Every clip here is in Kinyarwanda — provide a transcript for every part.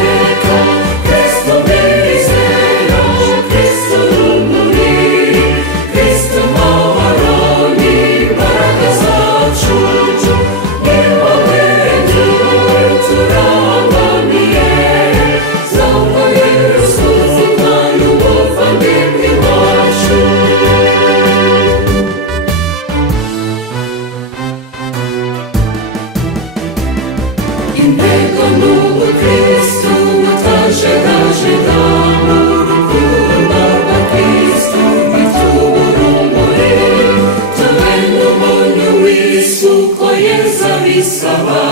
witeka Kristo bizera Kristo rumuri Kristo mahoro n'imbaraga zacu ni wowe turangamiye zamuye urusozi kandi ubuvandimwe wacu intego n'ubukristu butajegajega mu rukundo rwa Kristu bitubura urumuri tube n'umuntu w'isuko yeza bisaba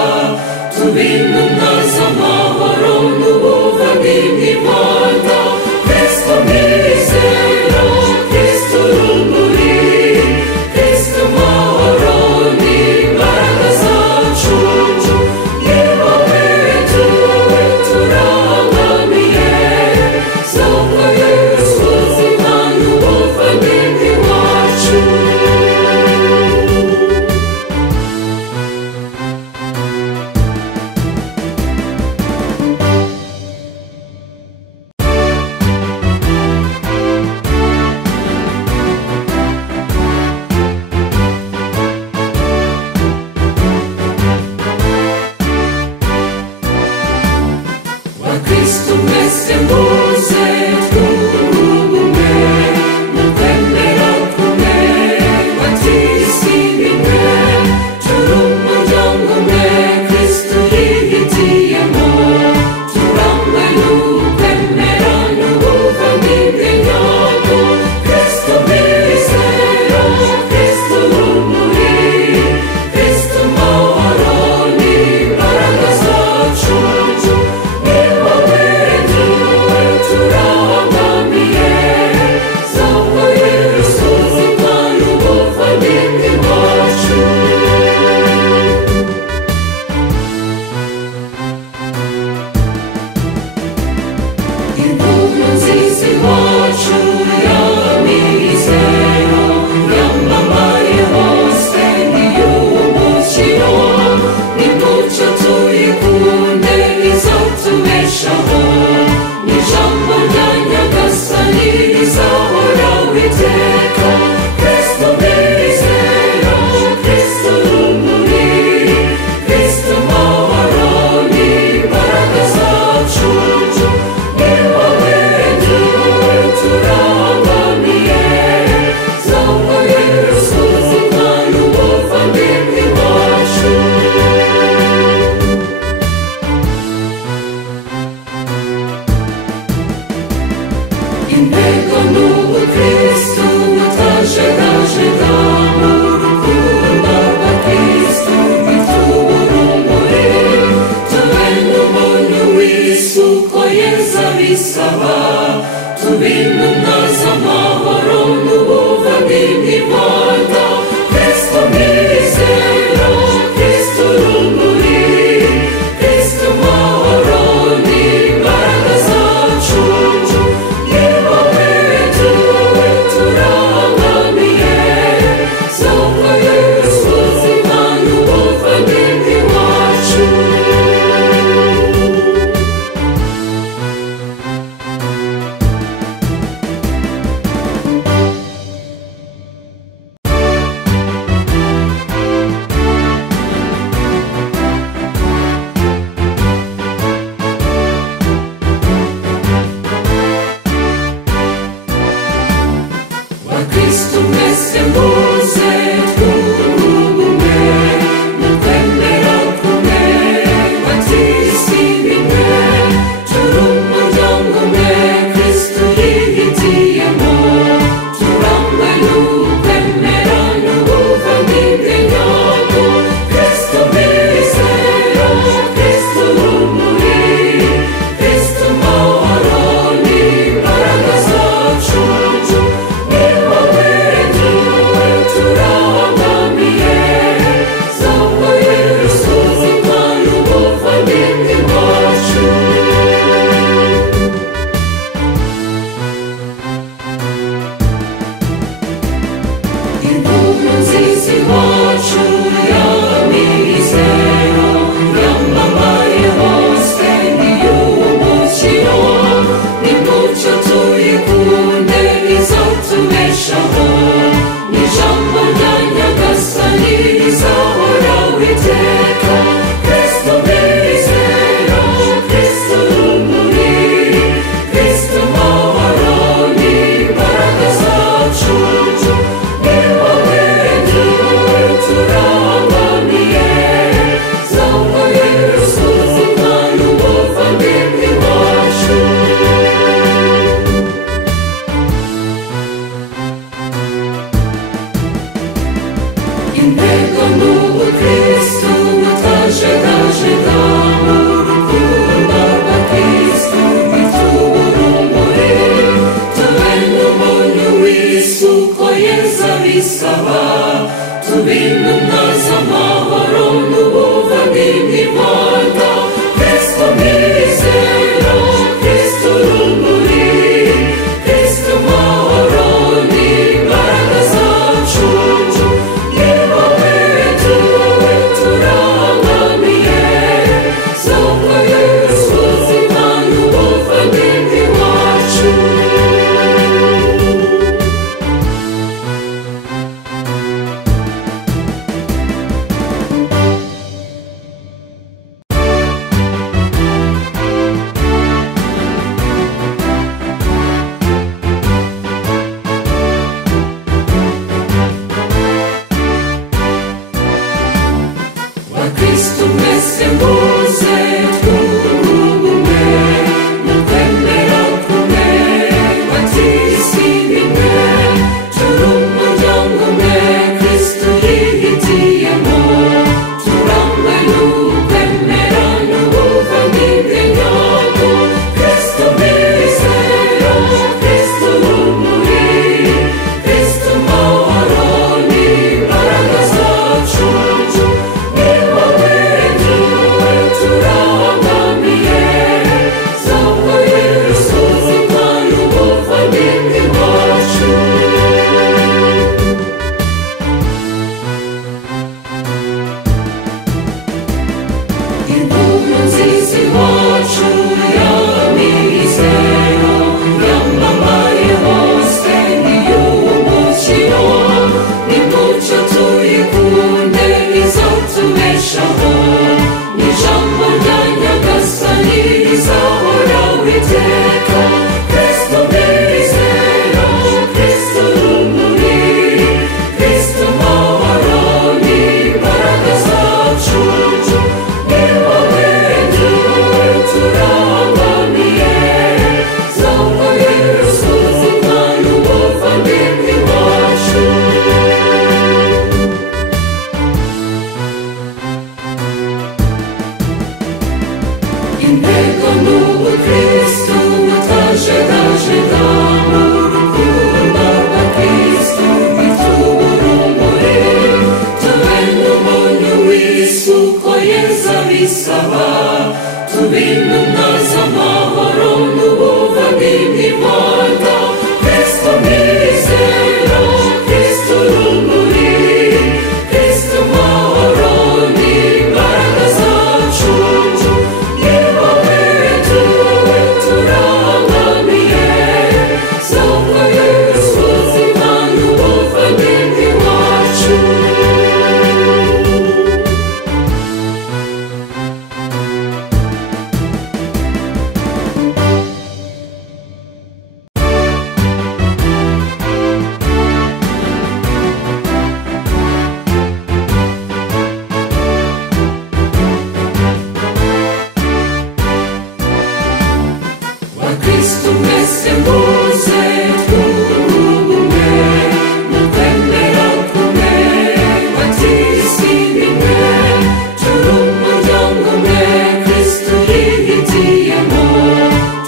tube intumwa z'amahoro n'ubuvandimwe Rwanda Kristo mwizera Kristo rumuri Kristo mahoro n'imbaraga zacu ni wowe turangamiye zamuye urusozi kandi ubuvandimwe wacu Kristo mwese muze twubumwe mu kwemera kumwe batisi bimwe turi umuryango umwe Kristo yihitiyemo turangwe n'ukwemera n'ubuvandimwe nyabwo Kristo bizera Kristo rumuri Kristo mahoro n'imbaraga zacu ni wowe turangamiye zamuye urusozi kandi ubuvandimwe wacu inkuru nziza iwacu y'amizero yamamaye hose n'iy'umukiro nimucyo tuyikunde izatubeshaho n'ijambo rya Nyagasani rizahoraho iteka Kristo bizera Kristo rumuri Kristo mahoro n'imbaraga zacu ni wowe turangamiye zamuye urusozi kandi ubuvandimwe wacu intego n'ubukristu butajegajega mu rukundo rwa Kristu bitubura urumuri tube n'umuntu w'isuko yeza bisaba tube intumwa z'amahoro n'ubuvandimwe Rwanda Kristo mwizera Kristo rumuri Kristo mahoro n'imbaraga zacu ni wowe turangamiye zamuye urusozi kandi ubuvandimwe wacu rizahoraho iteka. Kristo mwizero, Kristo rumuri, Kristo mahoro n'imbaraga zacu, ni wowe turangamiye, zamuye ubuzima n'ubuvandimwe wacu. Intego ni ubukristu butajegajega, mu rukundo rwa Kristu bitubura urumuri, tube n'umuntu w'isuko yeza bisaba, tube intumwa z'amahoro n'ubuvandimwe Imana. Kristo mwizero, Kristo rumuri, Kristo mahoro n'imbaraga zacu, ni wowe turangamiye, zamuye ubuzima n'ubuvandimwe wacu. Bakristu mwese muze twunge ubumwe, mu kwemera kumwe, batisi bimwe, turi umuryango umwe Kristu yihitiyemo,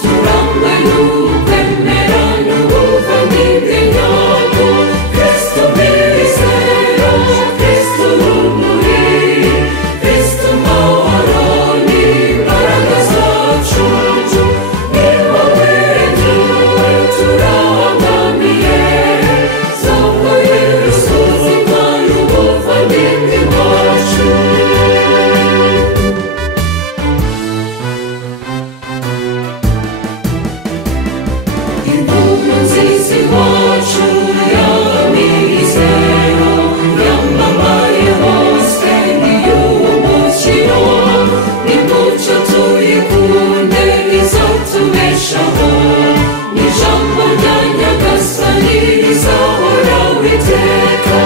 turangwe n'ukwemera n'ubuvandimwe nyabwo. Kristu mwizero, Kristu rumuri, Kristu mahoro n'imbaraga zacu, ni wowe turangamiye, zamuye ubuzima n'ubuvandimwe wacu. Inkuru nziza iwacu y'amizero, yamamaye hose n'iy'umukiro, nimucyo tuyikunde izatubeshaho, n'ijambo rya Nyagasani rizahoraho iteka.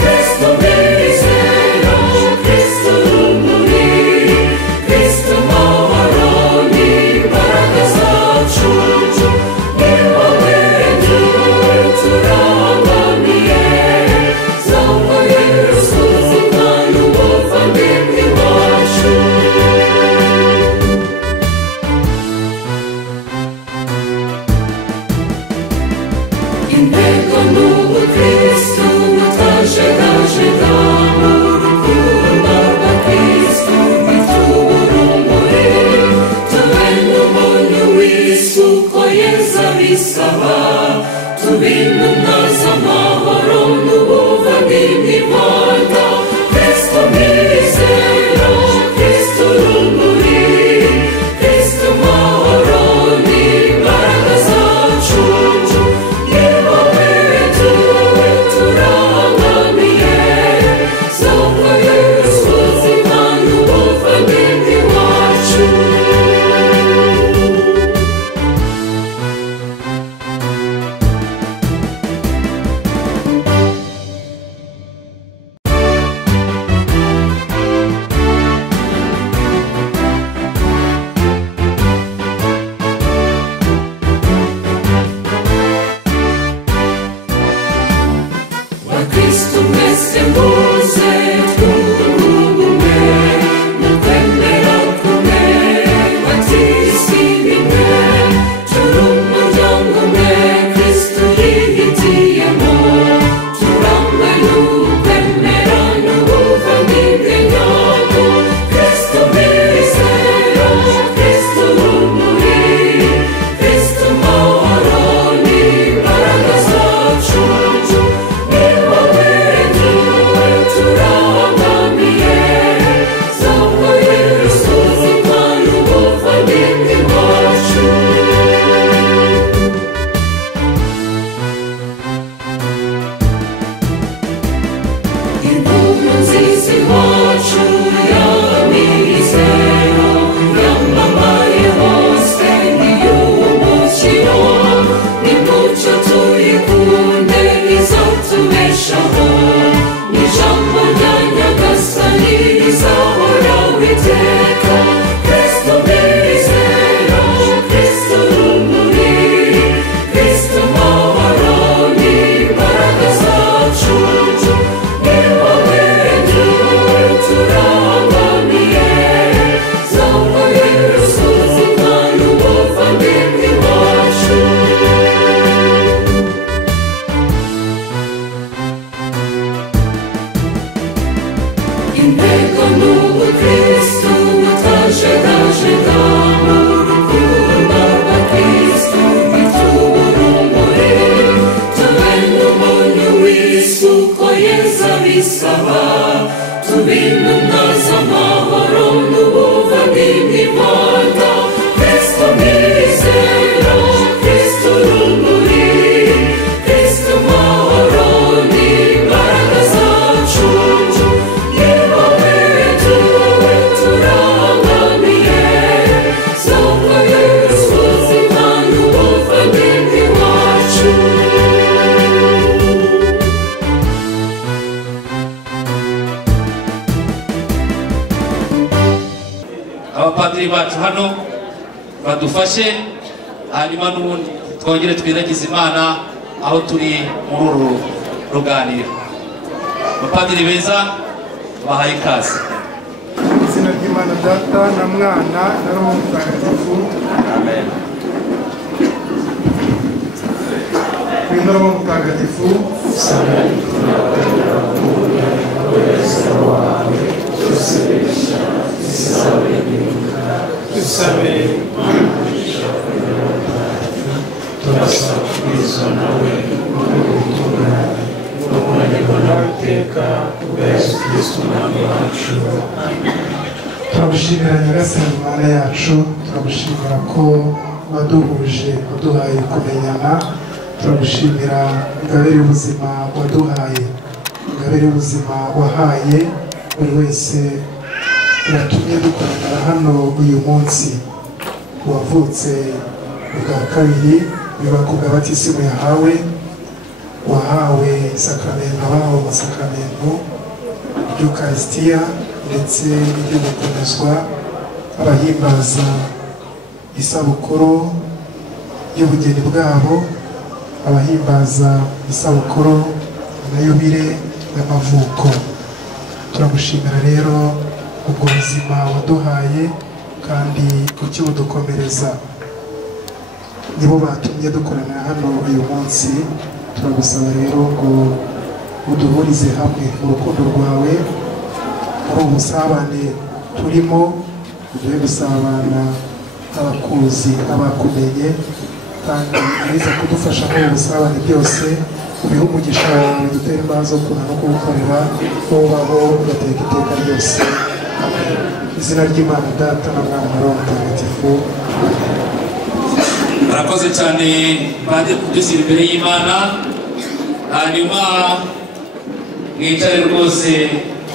Kristo mwizero, Kristo rumuri, Kristo mahoro n'imbaraga zacu, ni wowe turangamiye, zamuye ubuzima n'ubuvandimwe wacu. Intego ni ubukristu butajegajega, mu rukundo rwa Kristu bitubura urumuri, tube n'umuntu w'isuko yeza bisaba, tube intumwa z'amahoro n'ubuvandimwe Imana. Kristo mwizero, Kristo rumuri, Kristo mahoro n'imbaraga zacu, ni wowe turangamiye, zamuye ubuzima n'ubuvandimwe wacu. bacu hano badufashe hanyuma n'ubundi twongere twiragize Imana aho turi muri uru ruganiro. Abapadiri beza bahaye ikaze. Izina ry'Imana Data na Mwana na Roho Mutagatifu. Amen. Kwino Roho Mutagatifu. Turagushimira Nyagasani Mana yacu, turagushimira ko waduhuje waduhaye kumenyana, turagushimira ingabire y'ubuzima waduhaye, ingabire y'ubuzima wahaye buri wese yatumye dukorana hano uyu munsi. Wavutse ubwa kabiri biba ku bw'abatisimu yahawe, wahawe sakramento, abahawe amasakramento y'Eucharistia ndetse n'ibyo gukomezwa, abahimbaza isabukuru y'ubugeni bwabo, abahimbaza isabukuru na yubile y'amavuko. Turagushimira rero ubwo buzima waduhaye kandi ukibudukomereza. Nibo batumye dukorana hano uyu munsi, turagusaba rero ngo uduhurize hamwe mu rukundo rwawe, muri ubusabane turimo, uduhe gusabana abakuzi abakumenye, kandi biza kudufasha muri ubusabane byose, ubihe umugisha wawe, dutere imbaraga zo kuna no kugukorera ubaho ugateka iteka ryose. Izina ry'Imana Data na Mwana na Roho Mutagatifu. Murakoze cyane baje kudushyira imbere y'Imana, hanyuma mwicare rwose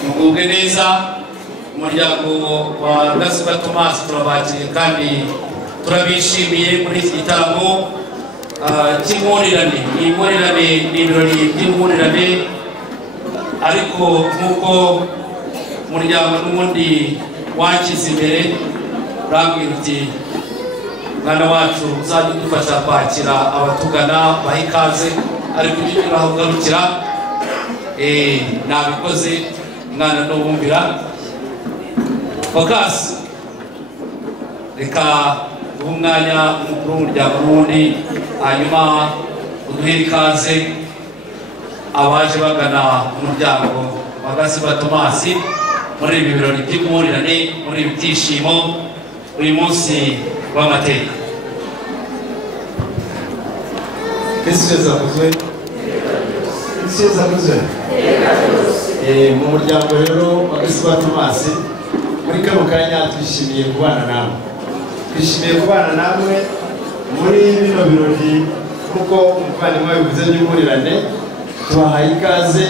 mugubwe neza. Umuryango wa Gaspar Thomas turabakiriye kandi turabishimiye muri iki gitaramo cy'impurirane. Impurirane ni ibirori by'impurirane, ariko nk'uko umuryango n'ubundi wanshyize imbere urambwira uti mwana wacu uzajya udufasha kwakira abatugana, baha ikaze, ariko ibyo urahagarukira nabikoze mwana n'uwumvira. Focus, reka uha umwanya umukuru w'umuryango n'ubundi, hanyuma uduhere ikaze abaje bagana umuryango wa Gaspar Thomas muri ibi birori by'impurirane, muri ibi byishimo, uyu munsi w'amateka. Mu muryango rero wa Gaspar Thomas, muri kano kanya twishimiye kubana namwe. Twishimiye kubana namwe muri bino birori, kuko umuvandimwe wabivuze by'impurirane. Tubahaye ikaze,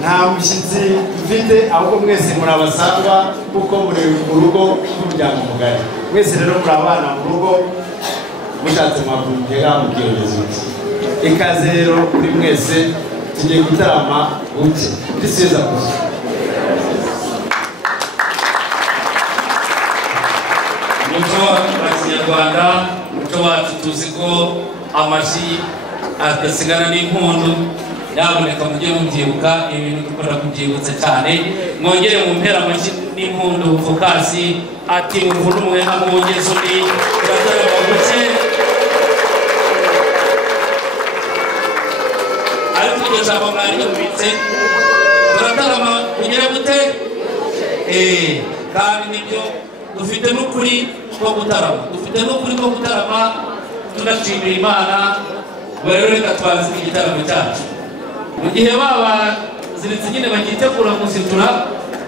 nta mushyitsi dufite, ahubwo mwese muri abasangwa kuko muri mu rugo rw'umuryango mugari. Mwese rero muri abana mu rugo, mushatse mwakongera mubwiyongeza uti. Ikaze rero kuri mwese, tugiye gutarama buke. Kristo akuze. Umuco wa Kinyarwanda, umuco wacu tuzi ko amashyi adasigana n'impundu. Nyamuneka mujye mubyibuka ibintu dukora kubyibutsa cyane. Mwongere mu mpera amashyi n'impundu. Focus ati muvuna umwe hamwongeza undi, turatarama buke. Ariko iryo jambo mwari ryumvise, turatarama bigere gute? Kandi nibyo dufite n'ukuri ko gutarama, dufite n'ukuri ko gutarama, tunashimira Imana. Rero reka twazike igitaramo cyacu. Mu gihe baba ziritse nyine bagitegura gusitura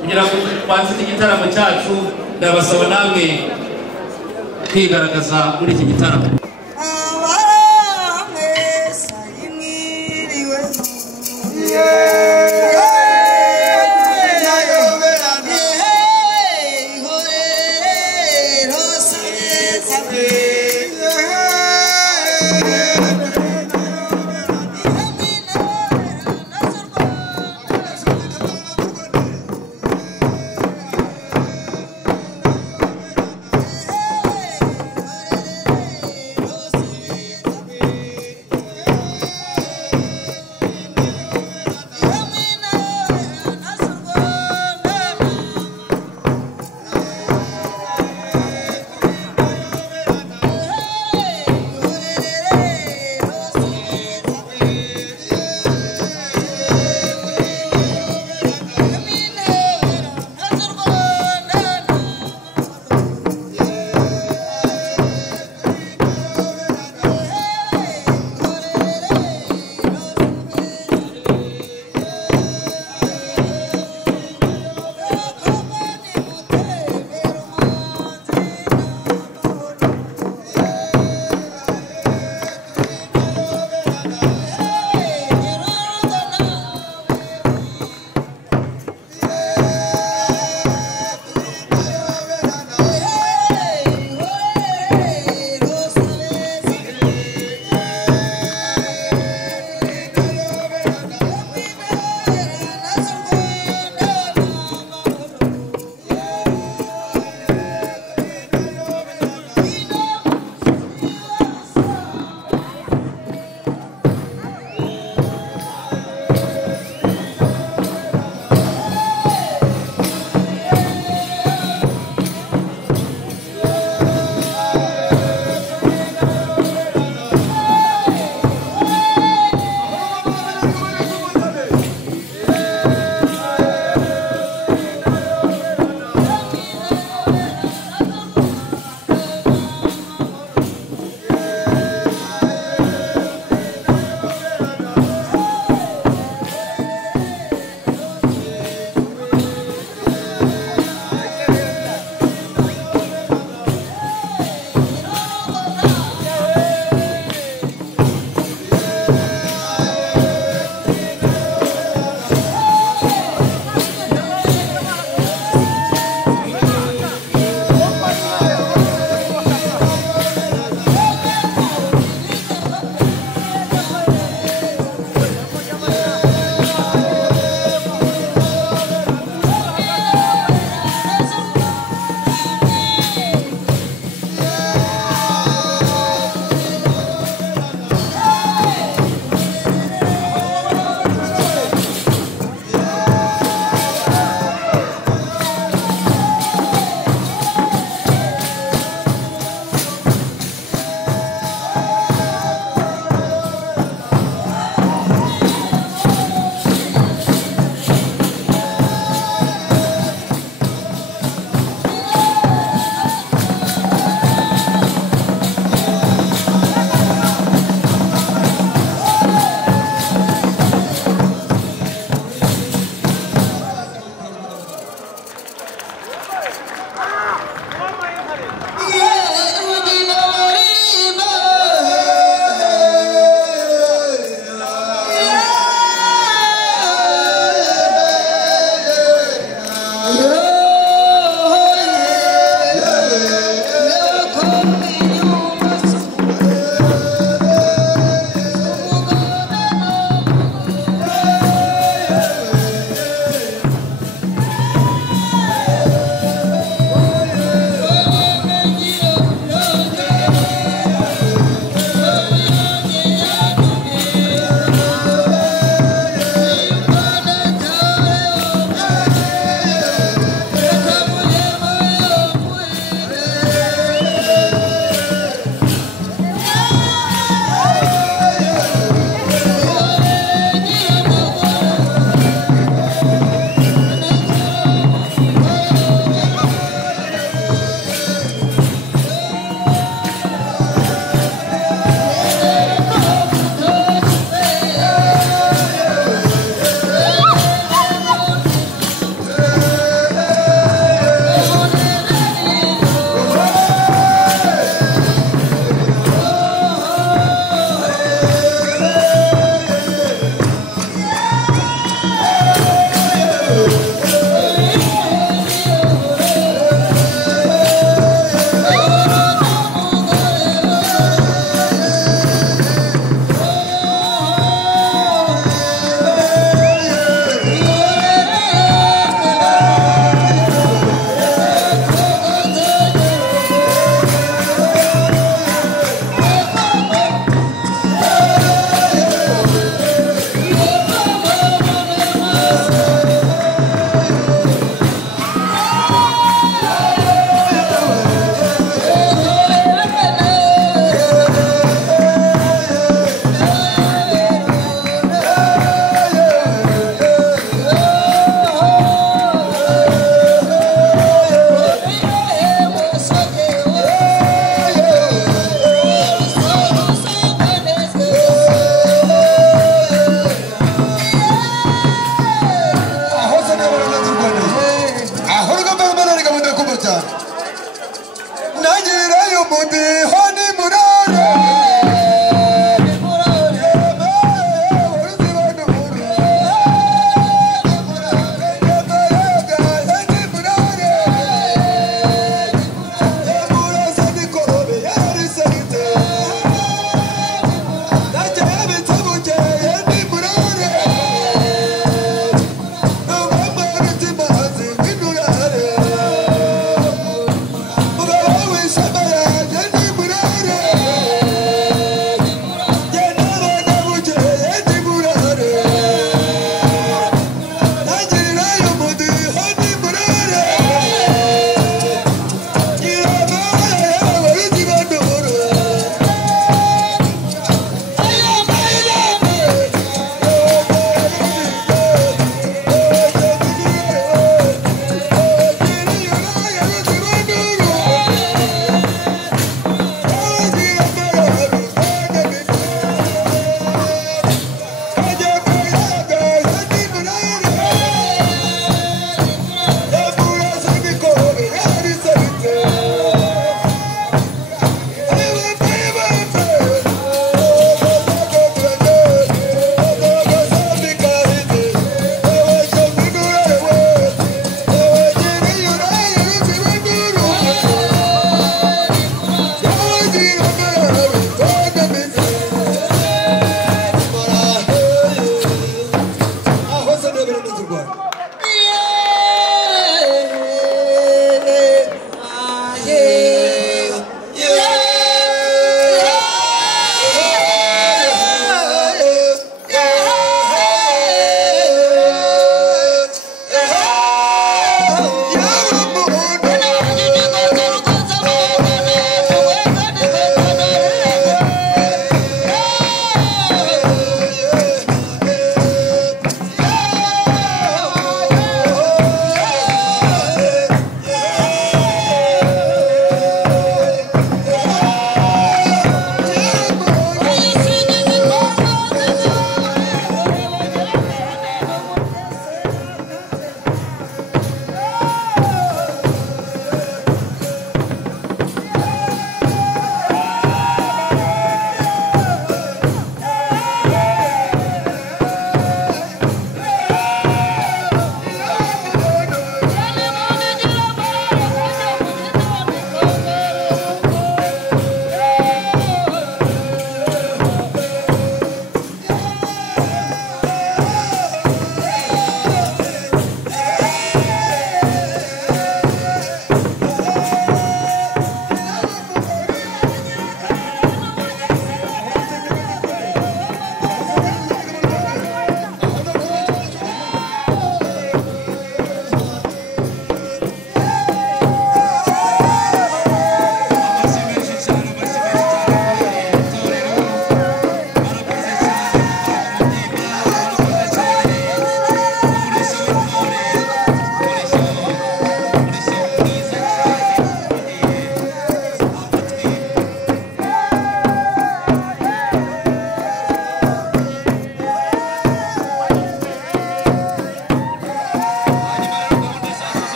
kugira ngo twazike igitaramo cyacu, ndabasaba namwe kwigaragaza muri iki gitaramo.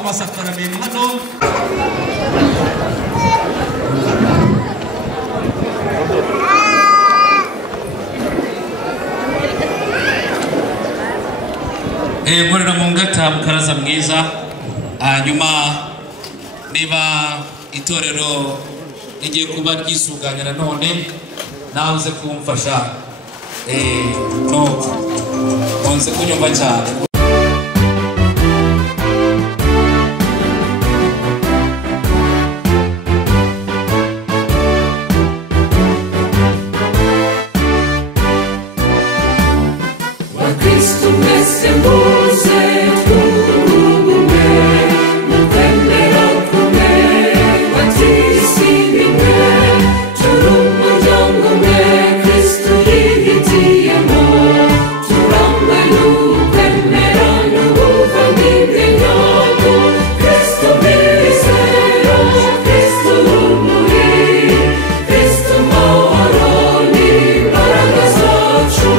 amasakaramentu hano. Murira mu ngata mukaraza mwiza. Hanyuma niba itorero rigiye kuba ryisuganya nanone nawe uze kumfasha no nze kunyumva cyane. Kristo mwese muze twubumwe mukwemera kumwe batisi bimwe turi umuryango umwe Kristo yihitiyemo turangwe n'ukwemera n'ubuvandimwe nyabwo Kristo mwizero Kristo rumuri Kristo mahoro n'imbaraga zacu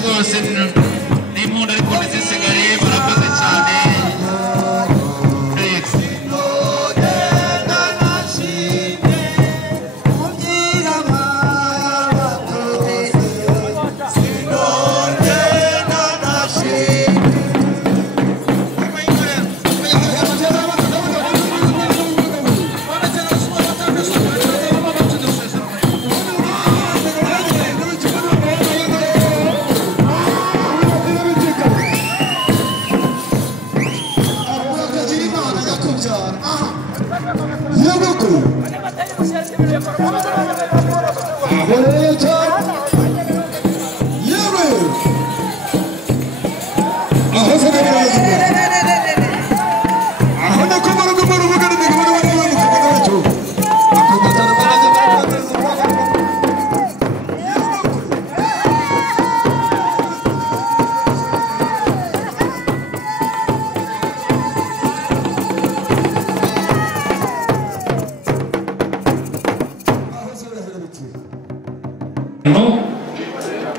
rwose n'impundu ariko ntizisigaye barakoze cyane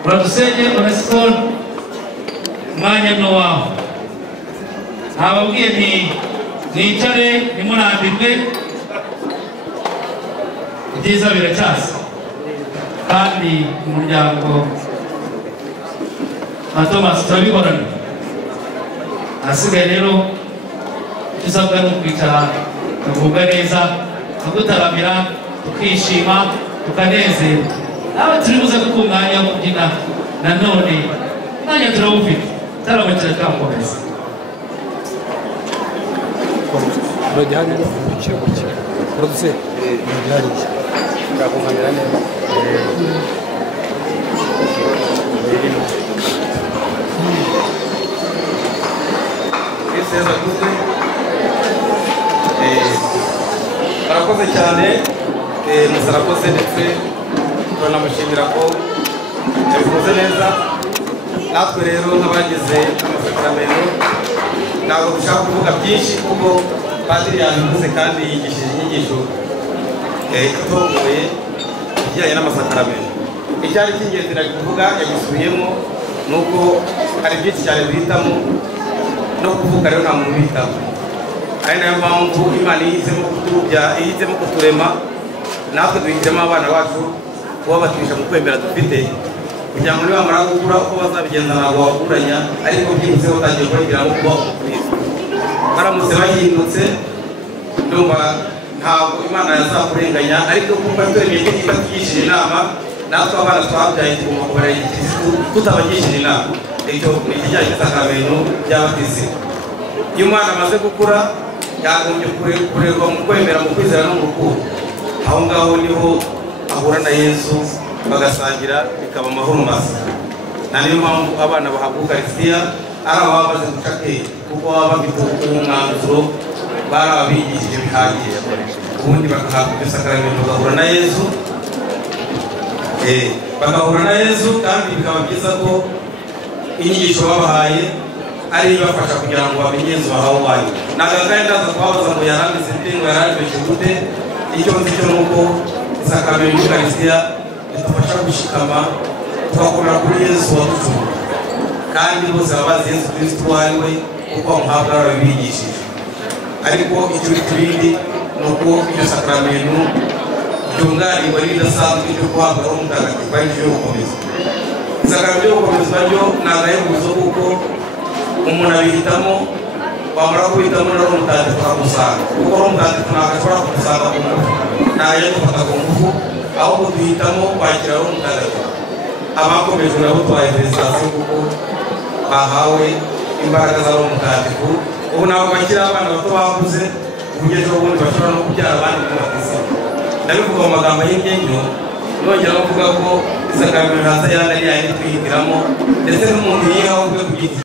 Produsenge Onesphore mwanya nowa ababwiye nicare ntimurambirwe ibyiza biracyasa kandi umuryango na Thomas turabihorana ahasigaye rero tuzabwa no kwicara tuvuga neza tukutaramira tukishima tukanezerwa nawe turi buze kumwanya wo kubyina nanone mwanya turawufite taramukira twakomeza Rojani cyo producer Rojani kakuhamira neza Iseza kuze barakoze cyane musarakoze ndetse turanamushimira ko yabivuze neza natwe rero nk'abagize amasakaramentu ntabwo dushaka kuvuga byinshi kuko padiri yabivuze kandi yigishije inyigisho itomoye ijyanye n'amasakaramentu icyari cy'ingenzi nari kuvuga yagisubiyemo ni uko hari byinshi cyane duhitamo no kuvuga rero nta muntu uhitamo ari nayo mpamvu Imana ihisemo kuturema natwe duhitiremo abana bacu kubabatisha mu kwemera dufite kugira ngo nibamara gukura uko bazabigenza ntabwo wakuranya ariko byihuse batangiye kubagira ngo kuba umukristo baramutse bahindutse ndumva ntabwo Imana yazakurenganya ariko kuko turemeye ko ibatugishije inama natwe abana twabyaye tugomba kubarera igikristo tutabagishije inama icyo ni ikijyanye n'isakramento ry'abatisimu iyo umwana amaze gukura yagombye kurerwa mu kwemera mu kwizera no mu rukundo aho ngaho niho ahura na Yesu bagasangira bikaba amahoro masa niyo mpamvu abana bahabwa Ukaristiya ari ababa bamaze guca akenge kuko baba bafite umwanzuro barabigishije bihagije ubundi bagahabwa iryo sakramento bagahura na Yesu bagahura na Yesu kandi bikaba byiza ko inyigisho babahaye ari ibafasha kugira ngo bamenye Yesu bahawe wanyu nagagaye ndaza kubabaza ngo yarambize bite ngo yarambije gute icyo nzi cyo nuko sakramento y'Ukaristiya idufasha gushikama tugakomera kuri Yesu waducunguye kandi bose baba bazi Yesu Kristo ari we kuko bamuhabwa barabigishije ariko icyo bindi ni uko iryo sakramento ryunganirwa ridasanzwe ryo guhabwa Roho Mutagatifu ari ryo gukomeza sakramento yo gukomeza ryo ni agahebuzo kuko umuntu abihitamo wamara kubihitamo na Roho Mutagatifu akamusanga kuko Roho Mutagatifu ntabwo ashobora kumusanga ku ngufu ntajya gufata ku ngufu ahubwo duhitamo kwakira Roho Mutagatifu abakomejwe nabo tubaye felicitasiyo kuko bahawe imbaraga za Roho Mutagatifu ubu nabo bakiri abana bato bakuze uburyo ejo bundi bashobora no kubyara abandi mu batisimu ndabivuga mu magambo y'ingenyo nongera no kuvuga ko isakramento haza yandi ari yayindi twihitiramo ndetse n'umuntu yihaho ubwe ku giti